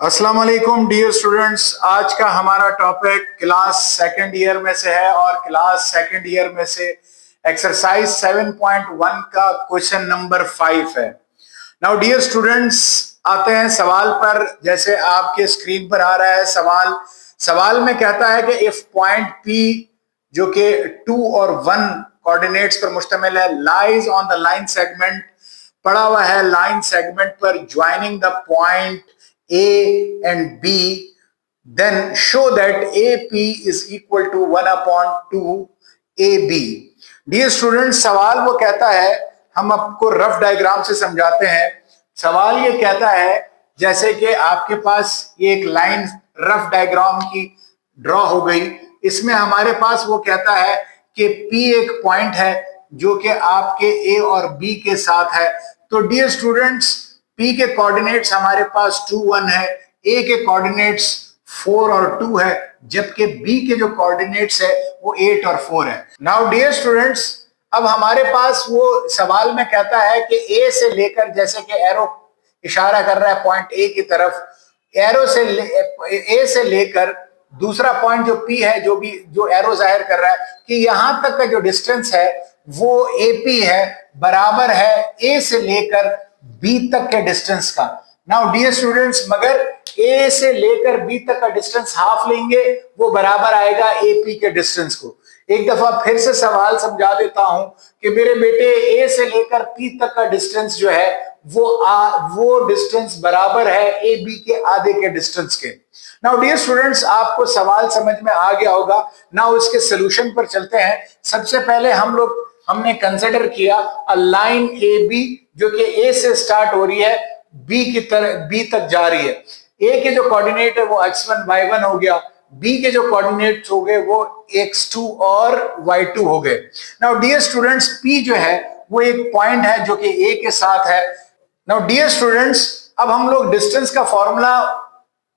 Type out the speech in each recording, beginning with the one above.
अस्सलाम वालेकुम dear students. आज का हमारा टॉपिक क्लास सेकंड ईयर में से है और क्लास सेकंड ईयर में से एक्सरसाइज 7.1 का क्वेश्चन नंबर 5 है। नाउ डियर स्टूडेंट्स, आते हैं सवाल पर। जैसे आपके स्क्रीन पर आ रहा है सवाल में कहता है कि इफ पॉइंट P जो कि 2 और 1 कोऑर्डिनेट्स पर मुश्तमिल है, lies on the line segment, पड़ा हुआ है लाइन सेगमेंट पर, joining the point A and B, then show that AP is equal to 1/2 AB। Dear student, सवाल वो कहता है, हम आपको रफ डायग्राम से समझाते हैं। सवाल ये कहता है जैसे कि आपके पास ये एक लाइन रफ डायग्राम की ड्रॉ हो गई। इसमें हमारे पास वो कहता है कि P एक पॉइंट है जो कि आपके A और B के साथ है। तो डियर स्टूडेंट्स, P के कोऑर्डिनेट्स हमारे पास 2, 1 है, A के कोऑर्डिनेट्स 4 और 2 है, जबकि B के जो कोऑर्डिनेट्स है वो 8 और 4 है। नाउ डियर स्टूडेंट्स, अब हमारे पास वो सवाल में कहता है कि A से लेकर, जैसे कि एरो इशारा कर रहा है पॉइंट A की तरफ, एरो से A से लेकर दूसरा पॉइंट जो P है, जो एरो जाहिर कर रहा है कि यहां तक का जो डिस्टेंस है वो AP है, बराबर है A से लेकर B तक के डिस्टेंस का। नाउ डियर स्टूडेंट्स, मगर A से लेकर B तक का डिस्टेंस हाफ लेंगे, वो बराबर आएगा AP के डिस्टेंस को। एक दफा फिर से सवाल समझा देता हूं कि मेरे बेटे A से लेकर P तक का डिस्टेंस जो है वो डिस्टेंस बराबर है AB के आधे के डिस्टेंस के। नाउ डियर स्टूडेंट्स, आपको सवाल समझ में आ गया होगा। नाउ इसके सोल्यूशन पर चलते हैं। सबसे पहले हमने कंसिडर किया अ लाइन AB जो कि A से स्टार्ट हो रही है, B तक जा रही है। A के जो कोऑर्डिनेट है वो x1 y1 हो गया, B के जो कोऑर्डिनेट्स हो गए वो x2 और y2 हो गए। नाउ डियर स्टूडेंट्स, P जो है वो एक पॉइंट है जो कि A के साथ है। नाउ डियर स्टूडेंट्स, अब हम लोग डिस्टेंस का फॉर्मूला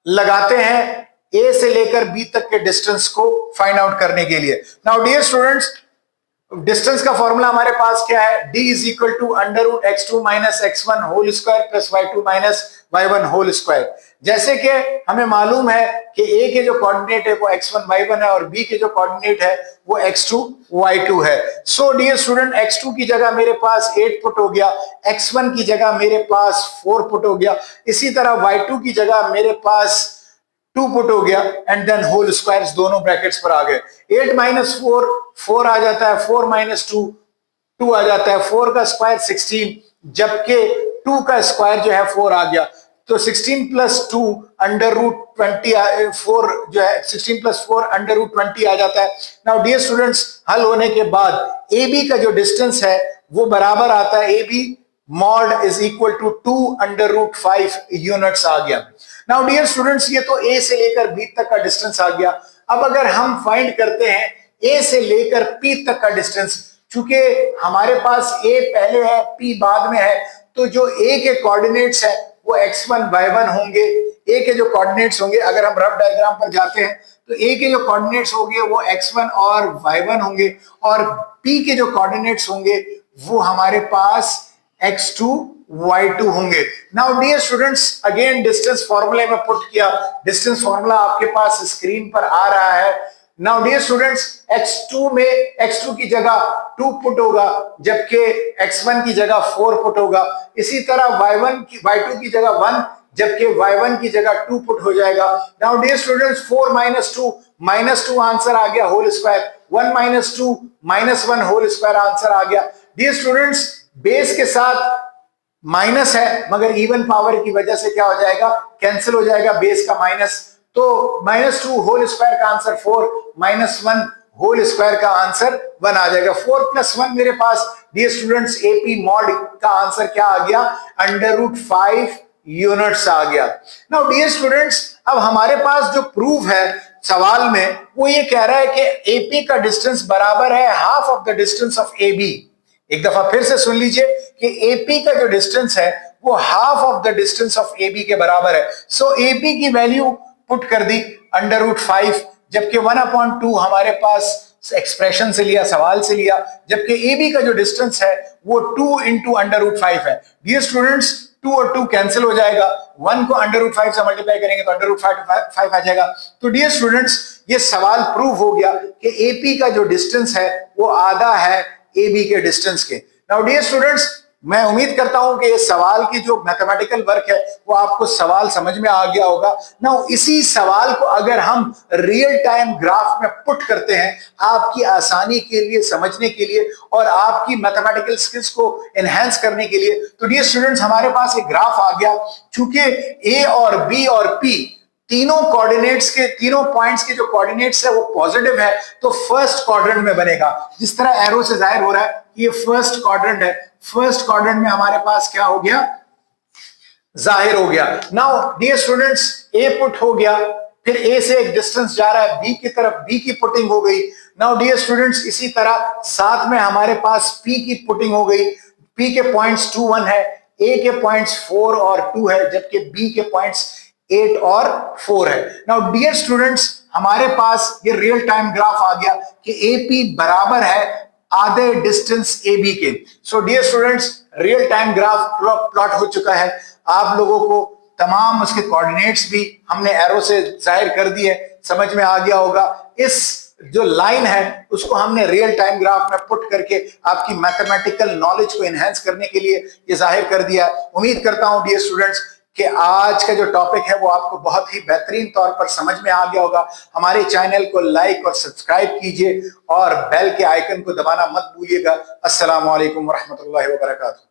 लगाते हैं A से लेकर B तक के डिस्टेंस को फाइंड आउट करने के लिए। नाउ डियर स्टूडेंट्स, डिस्टेंस का फॉर्मूला हमारे पास क्या है? D is equal to under root x2 minus x1 whole square plus y2 minus y1 whole square. जैसे कि हमें मालूम है कि A के जो कोऑर्डिनेट है वो x1 y1 है और B के जो कोऑर्डिनेट है वो x2 y2 है। सो डियर स्टूडेंट, x2 की जगह मेरे पास 8 पुट हो गया, x1 की जगह मेरे पास 4 पुट हो गया, इसी तरह y2 की जगह मेरे पास 2 पुट हो गया, एंड देन होल स्क्वायर्स दोनों ब्रैकेट्स पर आ गए। 8 माइनस 4 4 आ जाता है, 4 माइनस 2 2 आ जाता है, 4 का स्क्वायर 16, जबकि 2 का स्क्वायर जो है 4 आ गया। तो 16 प्लस 2 अंडर रूट 20, 4 जो है 16 प्लस 4 अंडर रूट 20 आ जाता है। नाउ डियर स्टूडेंट्स, हल होने के बाद ए बी का जो डिस्टेंस है वो बराबर आता है, A B mod is equal to 2 under root 5 units आ गया। नाउ डियर स्टूडेंट्स, ये तो ए से लेकर बी तक का डिस्टेंस आ गया। अब अगर हम फाइंड करते हैं ए से लेकर पी तक का डिस्टेंस, चूंकि हमारे पास ए पहले है पी बाद में है, तो जो ए के कोऑर्डिनेट्स है वो x1 y1 होंगे। ए के जो कोऑर्डिनेट्स होंगे, अगर हम रफ डायग्राम पर जाते हैं तो ए के जो कोऑर्डिनेट्स होंगे वो x1 और y1 होंगे, और पी के जो कोऑर्डिनेट्स होंगे वो हमारे पास x2 y2 होंगे। Now dear students, again distance फॉर्मूले में पुट किया। डिस्टेंस फॉर्मूला आपके पास स्क्रीन पर आ रहा है। नाउ डियर स्टूडेंट्स, x2 में x2 की जगह 2 पुट होगा, जबकि x1 की जगह 4 पुट होगा। इसी तरह y2 की जगह 1, जबकि y1 की जगह 2 पुट हो जाएगा। Now dear students, 4 minus 2 answer आ गया whole square, 1 minus 2 minus 1 whole square answer आ गया। डियर स्टूडेंट्स, बेस के साथ माइनस है, मगर इवन पावर की वजह से क्या हो जाएगा, कैंसिल हो जाएगा बेस का माइनस। तो माइनस 2 होल स्क्वायर का आंसर 4, माइनस 1 होल स्क्वायर का आंसर 1 आ जाएगा। 4 प्लस 1 मेरे पास डियर स्टूडेंट्स एपी मॉड का आंसर क्या आ गया, अंडर रूट 5 यूनिट्स आ गया। नाउ डियर स्टूडेंट्स, अब हमारे पास जो प्रूफ है सवाल में वो ये कह रहा है कि एपी का डिस्टेंस बराबर है half of the distance of A B. एक दफा फिर से सुन लीजिए कि एपी का जो डिस्टेंस है वो half of the distance of AB के बराबर है। सो एपी की वैल्यू पुट कर दी अंडर रूट 5, जबकि 1/2 हमारे पास एक्सप्रेशन से लिया, सवाल से लिया, जबकि एबी का जो डिस्टेंस है वो 2 इंटू अंडर रूट 5 है। डियर स्टूडेंट्स, 2 और 2 कैंसिल हो जाएगा, 1 को √5 से मल्टीप्लाई करेंगे तो √5 आ जाएगा। तो डियर स्टूडेंट्स, ये सवाल प्रूव हो गया कि एपी का जो डिस्टेंस है वो आधा है एबी के डिस्टेंस के। नाउ डियर स्टूडेंट्स, मैं उम्मीद करता हूं कि इस सवाल की जो मैथमेटिकल वर्क है वो आपको सवाल समझ में आ गया होगा। नाउ इसी सवाल को अगर हम रियल टाइम ग्राफ में पुट करते हैं आपकी आसानी के लिए, समझने के लिए और आपकी मैथमेटिकल स्किल्स को एनहांस करने के लिए, तो डियर स्टूडेंट्स हमारे पास एक ग्राफ आ गया। चूंकि ए और बी और पी तीनों कोऑर्डिनेट्स के, तीनों पॉइंट्स के जो कोऑर्डिनेट्स है वो पॉजिटिव है, तो फर्स्ट क्वाड्रेंट में बनेगा। जिस तरह एरो से जाहिर हो रहा है ये फर्स्ट क्वाड्रेंट है, फर्स्ट क्वाड्रेंट में हमारे पास क्या हो गया, जाहिर हो गया। नाउ डियर स्टूडेंट्स, ए पुट हो गया, फिर ए से एक डिस्टेंस जा रहा है बी की तरफ, बी की पुटिंग हो गई। नाउ डियर स्टूडेंट्स, इसी तरह साथ में हमारे पास पी की पुटिंग हो गई। पी के पॉइंट्स 2, 1 है, ए के पॉइंट्स 4 और 2 है, जबकि बी के पॉइंट्स 8 और 4 है। नाउ डियर स्टूडेंट्स, हमारे पास ये रियल टाइम ग्राफ आ गया कि एपी बराबर है आधे डिस्टेंस ए बी के। So dear students, real time graph plot हो चुका है। आप लोगों को तमाम उसके कोऑर्डिनेट्स भी हमने एरो से जाहिर कर दिए, समझ में आ गया होगा। इस जो लाइन है उसको हमने रियल टाइम ग्राफ में पुट करके आपकी मैथमेटिकल नॉलेज को एनहांस करने के लिए ये जाहिर कर दिया। उम्मीद करता हूं डियर स्टूडेंट्स कि आज का जो टॉपिक है वो आपको बहुत ही बेहतरीन तौर पर समझ में आ गया होगा। हमारे चैनल को लाइक और सब्सक्राइब कीजिए और बेल के आइकन को दबाना मत भूलिएगा। अस्सलाम वालेकुम व रहमतुल्लाहि व बरकातहू।